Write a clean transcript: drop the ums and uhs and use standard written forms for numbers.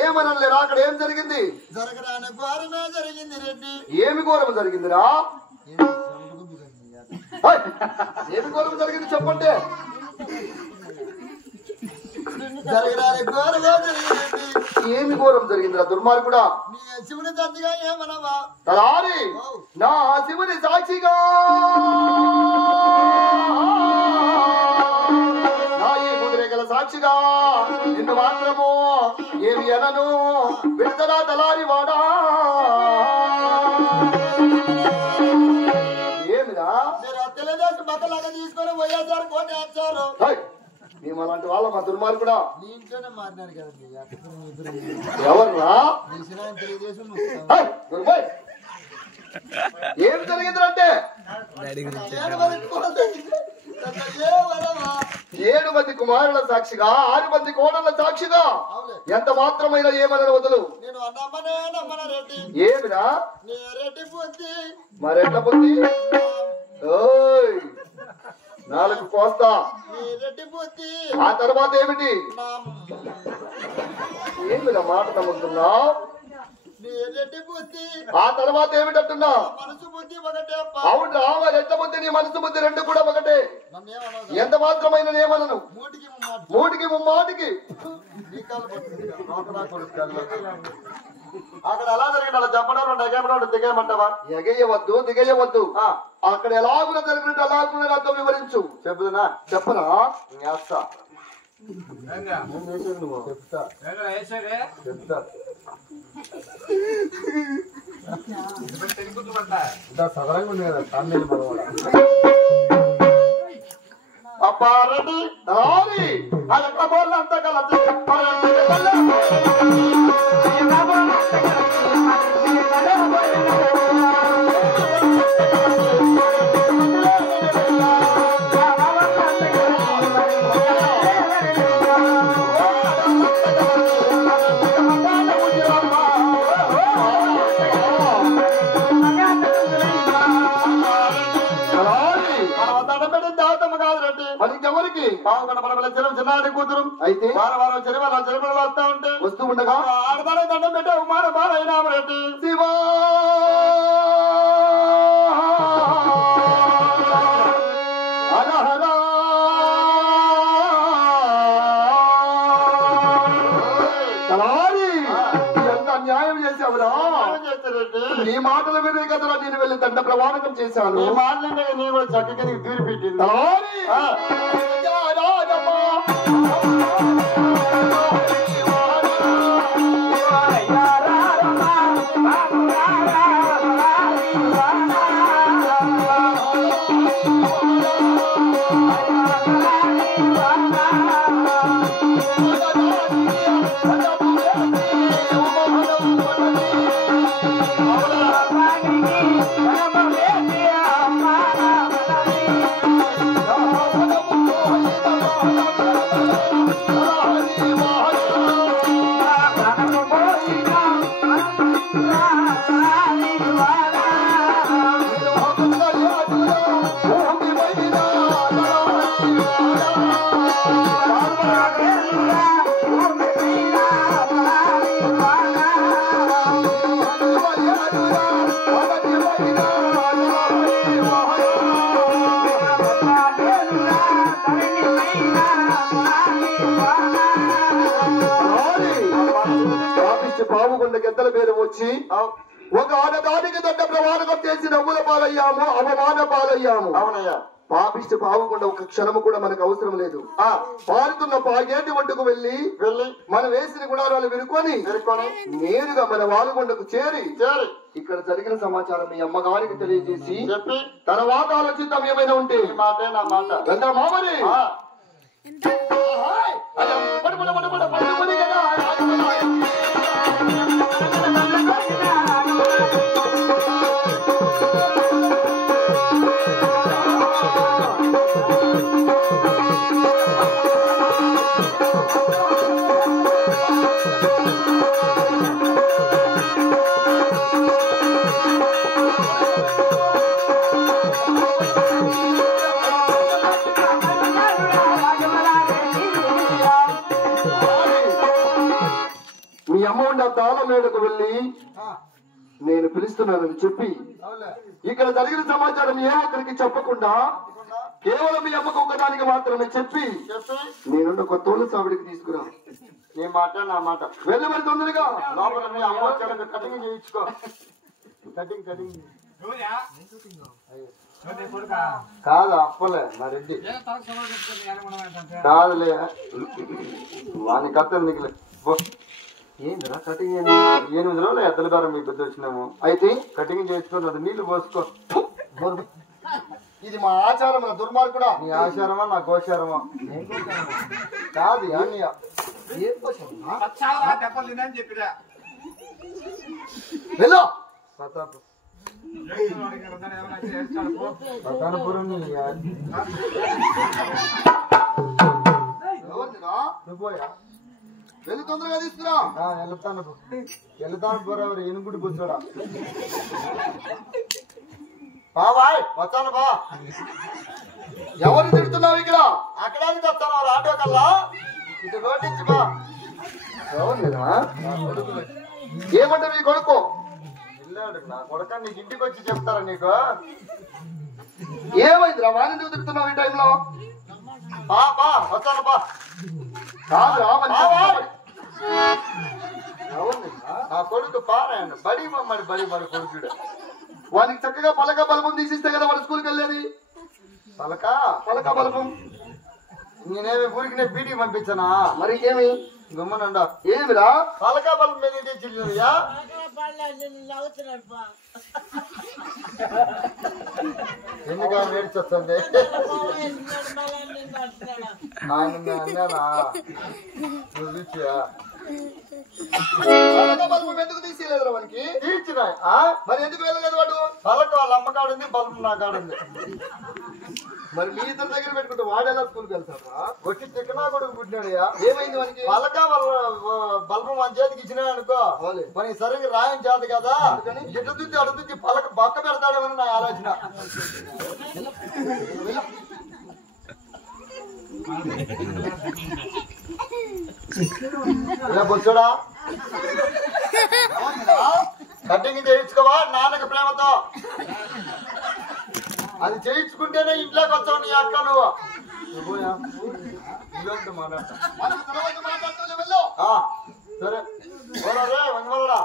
ఏమనలేరా? అక్కడ ఏం జరిగింది? జరగరాని ఘోరమే జరిగింది రెడ్డి. ఏమి ఘోరం జరిగిందిరా? ఏమి ఘోరం జరిగింది చెప్పండి. జరగరాని ఘోరమే జరిగింది. ఏమి ఘోరం జరిగిందిరా దుర్మార్గుడా? నీ శివుని తల్లిగా ఏమనవా? తలారి నా శివుని సాక్షిగా నా ఈ కుదిరేగల సాక్షిగా నిన్ను మాత్రము ఏమి అనను విడతలా తలారి వాడా. ఏమిరా? మీరు తెలుగుదేశం బట్టలాగా తీసుకొని వైఎస్ఆర్ కోట వచ్చారు. మేము అలాంటి వాళ్ళ మా దుర్మార్గుడా. నీ ఇంట్లోనే మారినారు కదా ఎవర్రా? తెలుగుదేశం. ఏం జరిగిందంటే 7 మంది కుమారుల సాక్షిగా 6 మంది కోడళ్ల సాక్షిగా ఎంత మాత్రమైన ఏమని వదులు. నేను నమ్మనే నమ్మన రెడ్డి. ఏమిరా? నీ రెడ్డి బుద్ధి మరెట్ల బుద్ధి? ఓయ్ 4 కోస్తా. నీ రెడ్డి బుద్ధి. ఆ తర్వాత ఏమిటి? ఏమిరా మాట నమ్ముతున్నావు? నీ రెడ్డి బుద్ధి. ఆ తర్వాత ఏమిటంటున్నా? మనసు బుద్ధి ఒకటే. అవును మరి ఎట్ల బుద్ధి నీ మనసు బుద్ధి 2 కూడా ఒకటే. ఎంత మాత్రమైన ఏమనను మూటికి ముమ్మాటికి. అక్కడ ఎలా జరిగింది అలా చెప్పడం దిగేయమంటావా? ఎగేయవద్దు దిగేయవద్దు. అక్కడ ఎలాగున జరిగినట్టు అలాగున నాతో వివరించు. చెబుతున్నా చెప్పరా? చెప్తా సదరంగా ఉంది కదా అబ్బా రెడ్డి దారి అదొక్క బోర్లు అంతా కలిసి ఎవరికి చిన్నాడి కూతురు అయితే వారం చెరువులు వస్తా ఉంటే వస్తూ ఉండగా ఆడతానే దండం పెట్టే ఉమాన బాలైనాము రెడ్డి. శివా హరహరా ఎంత అన్యాయం చేశావురా? నీ మాటలు వినే కదరా నేను వెళ్ళి దండ ప్రమాణకం చేశాను. ఈ మాటలు నేను కూడా చక్కగా నీకు తీరు పెట్టింది. గెద్దల పేరు వచ్చి ఒక ఆడదానికి దొడ్డ ప్రమాణకం చేసి నవ్వుల పాలయ్యాము, అవమాన పాలయ్యాము. అవునయ్యా. పాపిష్టి పావుకుండా ఒక క్షణము కూడా మనకు అవసరం లేదు. పారుతున్న పాగేటి ఒడ్డుకు వెళ్ళి మనం వేసిన గుణారాలు విరుకొని నేరుగా మన వాలుగొండకు చేరి ఇక్కడ జరిగిన సమాచారం మీ అమ్మగారికి తెలియజేసి చెప్పి తర్వాత ఆలోచిద్దాం. ఏమైనా ఉంటే మాటే నా మాట వెళ్దాం మామని. వాలుగొండ తాళమేడకు వెళ్ళి నేను పిలుస్తున్నానని చెప్పి ఇక్కడ జరిగిన సమాచారం ఏ ఒక్కరికి చెప్పకుండా కేవలం మీ అమ్మకు ఒకదానికి మాత్రమే చెప్పి నేనున్న ఒక తోలు సావిడికి తీసుకురా. నీ మాట నా మాట. వెళ్ళి మరి తొందరగా లోపల మీ అమ్మ వచ్చాక కటింగ్ చేయించుకో. కటింగ్ కాదు అప్పలే మా రెడ్డి కాదులే వాని కథ ఎందుకులే. ఏందిరా కటింగ్ 8 రోజులు ఎద్దల బేరం మీ పెద్ద వచ్చినాము. అయితే కటింగ్ చేసుకుని అది నీళ్లు పోసుకో. ఇది మా ఆచారం, నా దుర్మార్గుడా. నీ ఆచారమా నా గోచారమా? కాదు అన్నయ్య వెళ్ళు. పతానపురం పోయా వెళ్ళి తొందరగా తీసుకురా. వెళ్తాను పోరావరు ఎనుగుడి కూర్చోడా. బాబాయ్ వస్తాను బా. ఎవరు తిడుతున్నావు ఇక్కడ? అక్కడ వస్తాను వాళ్ళు ఆటో కల్లా ఇటు రోడ్డు బా. ఏమంటే మీ కొడుకు వెళ్ళాడు. నా కొడుక నీకు ఇంటికి వచ్చి చెప్తారా నీకు? ఏమైందిరా? వాని ఎందుకు తిడుతున్నావు ఈ టైంలో? బా బా వస్తాను బా. నా కొడుకు పారాయణ బడి మమ్మడి బడి కొడుకుడు. వానికి చక్కగా పలక బలపం తీసిస్తే కదా వాడు స్కూల్కి వెళ్ళేది. పలక బలపం నేనేమి ఊరికి బీటీ పంపించానా? మరి ఏమి గమ్మనండ ఏమిరా? పలక బలం మీద తెచ్చియా ఎందుకు నేర్చొస్తుంది ఆయన అన్నానా? నువ్వు చూసియా పలక బలపం ఎందుకు తీసేయలేదురా వానికి? తీర్చిన మరి ఎందుకు వెళ్ళలేదు వాడు? పలక వాళ్ళ అమ్మ కాడుంది, బలం నా కాడుంది. మరి మీ ఇద్దరు దగ్గర పెట్టుకుంటే వాడేలా స్కూల్కి వెళ్తారా? వచ్చి చిక్కనా కొడుకు పుట్టినాడుయా. ఏమైంది వానికి? పలక వాళ్ళ బల్బం మన చేతికి ఇచ్చినా అనుకో మనకి సరిగ్గా రాయం చేత కదా. ఇటు దుద్ది అటు దుద్ది పలక బక్క పెడతాడేమని నా ఆలోచన. ఇలా బొచ్చుడా కటింగ్ చేయించుకోవా నాన్నకి ప్రేమతో. అది చేయించుకుంటేనే ఇంట్లోకి వచ్చావు నీ అక్క నువ్వు. సరే వంగవలరా